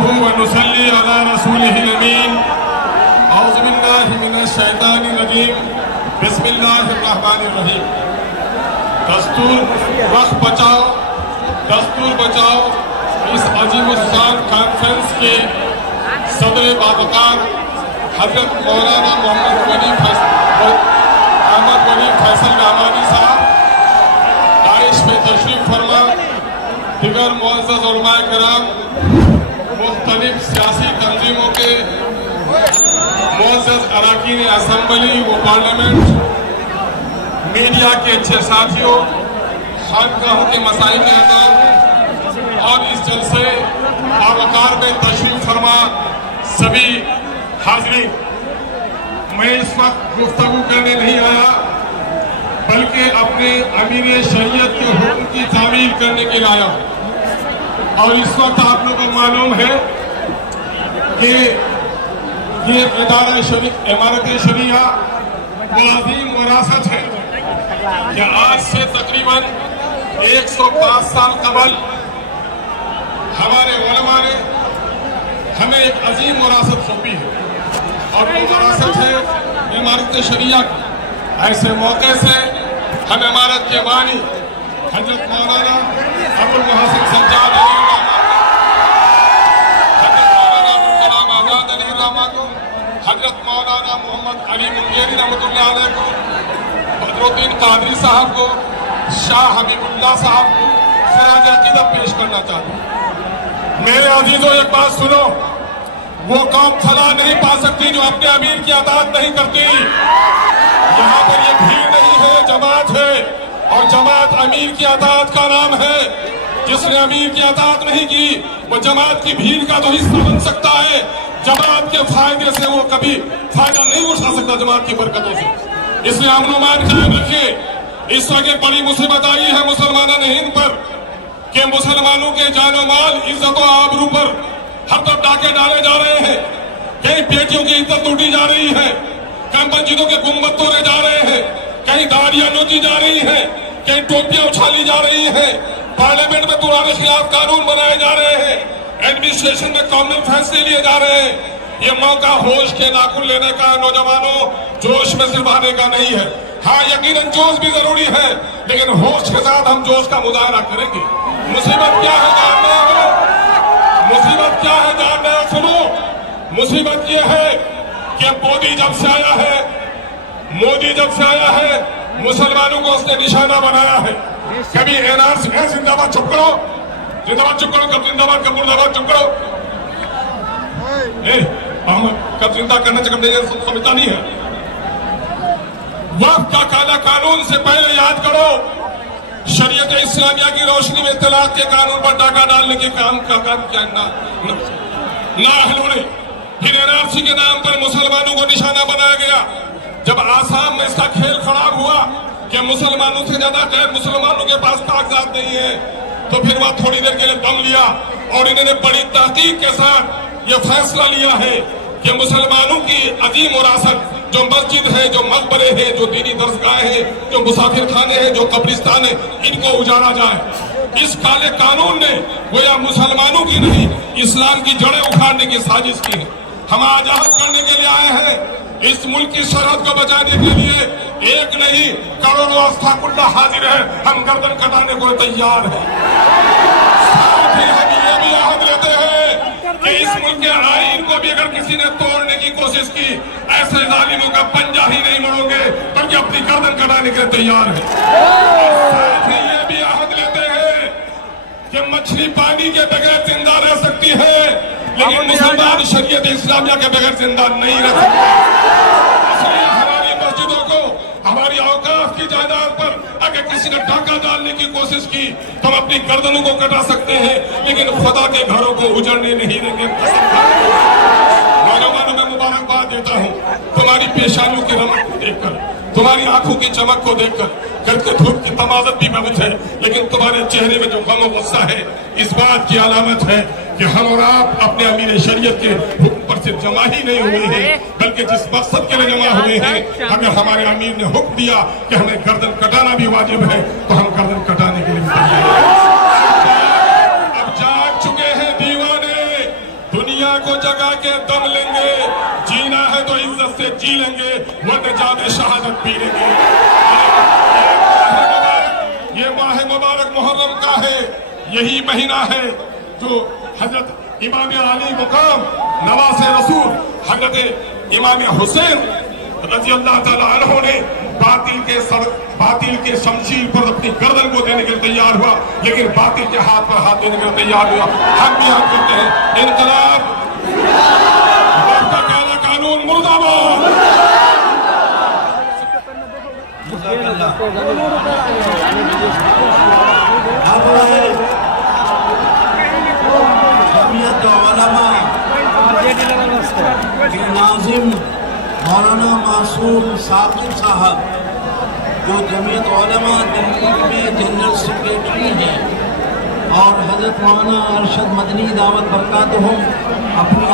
नहमदुहु व नुसल्ली अला रसूलिहिल अमीन। औज़ु बिल्लाहि मिनश शैतानिर रजीम। बिस्मिल्लाहिर रहमानिर रहीम। वक्त बचाओ दस्तूर बचाओ इस अजीमुस्शान कॉन्फ्रेंस के सदर बावकार हजरत मौलाना मोहम्मद वली फैसल रहमानी साहब दाइश में तशरीफ फरमा, दिगर मुअज़्ज़ज़ उलमाए किराम, मुख्तलिफ सियासी तंजीमों के मुअज़्ज़ज़ अरकान असेंबली व पार्लियामेंट, मीडिया के अच्छे साथियों, खानकाहों के मसाइल के अंदर और इस जलसे बावकार में तशरीफ फरमा सभी हाज़रीन, मैं इस वक्त गुफ्तगू करने नहीं आया बल्कि अपने अमीर शरीयत के हुक्म की तामील करने के लिए आया हूं। और इस वक्त आप लोगों को मालूम है कि ये इमारत शरिया वो अजीम विरासत है कि आज से तकरीबन 105 साल कबल हमारे उलमा ने हमें एक अजीम विरासत सौंपी है और वो विरासत है इमारत शरिया की। ऐसे मौके से हम इमारत के बानी हजरत मौलाना अब्दुल मोहसिन सज्जाद अली रहमा को, हजरत मौलाना मोहम्मद अली मुंगेरी रहमतुल्लाह अलैह को, बदरुद्दीन कादरी साहब को, शाह हबीबुल्लाह साहब को खराज अकीदत पेश करना चाहता हूं। मेरे अजीजों, एक बात सुनो, वो कौम फला नहीं पा सकती जो अपने अमीर की अताअत नहीं करती। यहाँ पर ये भीड़ नहीं है, जमात है, और जमात अमीर की अताअत का नाम है। जिसने अमीर की अताअत नहीं की वो जमात की भीड़ का तो हिस्सा बन सकता है, जमात के फायदे से वो कभी फायदा नहीं उठा सकता जमात की बरकतों से। इसलिए अमन मान कायम रखिए। इस वक्त बड़ी मुसीबत आई है मुसलमानों हिंद पर कि मुसलमानों के जानो माल, इज्जत और आबरू पर हर तरफ डाके डाले जा रहे हैं। कहीं बेटियों की इज्जत लूटी जा रही है, कहीं मस्जिदों के गुंबद तोड़े जा रहे हैं, कहीं दाढ़ियां नोची जा रही हैं, कहीं टोपियां उछाली जा रही हैं, पार्लियामेंट में कुरान खिलाफ कानून बनाए जा रहे हैं, एडमिनिस्ट्रेशन में कॉमन फैसले लिए जा रहे हैं। ये मौका होश के नाखून लेने का, नौजवानों जोश में सिर्फ आने का नहीं है। हाँ, यकीनन जोश भी जरूरी है, लेकिन होश के साथ हम जोश का मुजाहरा करेंगे। मुसीबत क्या है जानना हो, मुसीबत क्या है जानना हो, सुनो। मुसीबत ये है कि मोदी जब से आया है मुसलमानों को उसने निशाना बनाया है। कभी एनआरसी जिंदाबाद चुप करो, जिंदाबाद चुप करो, कब जिंदाबाद कब मुर्दाबाद चुप करो। कब जिंदा करना चाहिए नहीं समझता नहीं है। वक्त का काला कानून से पहले याद करो, शरीयत इस्लामिया की रोशनी में तलाक के कानून पर डाका डालने के काम किया नाअहलों ने। फिर एनआरसी के नाम पर मुसलमानों को निशाना बनाया गया। जब आसाम में इसका खेल खराब हुआ कि मुसलमानों से ज्यादा गैर मुसलमानों के पास कागजात नहीं है, तो फिर वह थोड़ी देर के लिए दम लिया और इन्होंने बड़ी तहकीक के साथ ये फैसला लिया है कि मुसलमानों की अजीम विरासत जो मस्जिद है, जो मकबरे हैं, जो दीनी दरसगाह है, जो मुसाफिर खाने हैं, जो कब्रिस्तान है, इनको उजाड़ा जाए। इस काले कानून ने गोया मुसलमानों की नहीं, इस्लाम की जड़ें उखाड़ने की साजिश की है। हम आजाद करने के लिए आए हैं, इस मुल्क की सरहद को बचाने के लिए एक नहीं करोड़ों अस्तगफिरुल्लाह हाजिर है। हम गर्दन कटाने को तैयार हैं। साथ ही हम ये भी याद लेते हैं कि इस मुल्क के आईन को भी अगर किसी ने तोड़ने की कोशिश की, ऐसे जालिमों का पंजा ही नहीं मोड़ोगे बल्कि अपनी गर्दन कटाने के लिए तैयार है। साथ ही ये भी याद लेते हैं कि मछली पानी के बगैर जिंदा रह सकती है, लेकिन मुसलमान शरीयत इस्लामिया के बगैर जिंदा नहीं रह सकते। इसलिए हमारी मस्जिदों को, हमारी औकाफ की जायदाद पर अगर किसी ने डाका डालने की कोशिश की तो हम अपनी गर्दनों को कटा सकते हैं, लेकिन खुदा के घरों को उजड़ने नहीं देंगे। नौजवानों में मुबारकबाद देता हूँ तुम्हारी पेशानियों की रमक देखकर, तुम्हारी आंखों की चमक को देखकर। करके धूप की तमाजत भी बहुत है, लेकिन तुम्हारे चेहरे में जो गम और गुस्सा है इस बात की अलामत है कि हम और आप अपने अमीर शरीयत के हुक्म पर सिर्फ जमा ही नहीं हुए हैं, बल्कि जिस मकसद के लिए जमा हुए हैं, अगर हमारे अमीर ने हुक्म दिया कि हमें गर्दन कटाना भी वाजिब है तो हम गर्दन कटाने के लिए तैयार हैं। अब जाग चुके हैं दीवाने, के दम लेंगे। जीना है तो इज्जत से जी लेंगे, वरना जामे शहादत पी लेंगे। ये माह मुबारक मुहर्रम का है, यही महीना है जो हजरत इमाम अली मुकाम नवासे रसूल हजरत इमाम हुसैन रजी अल्लाह ताला अन्हु ने बातिल के शमशीर पर अपनी गर्दन को देने के लिए तैयार हुआ, लेकिन बातिल के हाथ पर हाथ देने के लिए तैयार हुआ। हम भी हम कहते हैं इनकलाब, काला कानून मुर्दाबाद। जमीयत उलमा के नाज़िम मौलाना मासूम साकिब साहब, जो जमीयत उलमा दिल्ली में जनरल सेक्रेटरी हैं, और हजरत मौलाना अरशद मदनी दावत बरकातहुम अपनी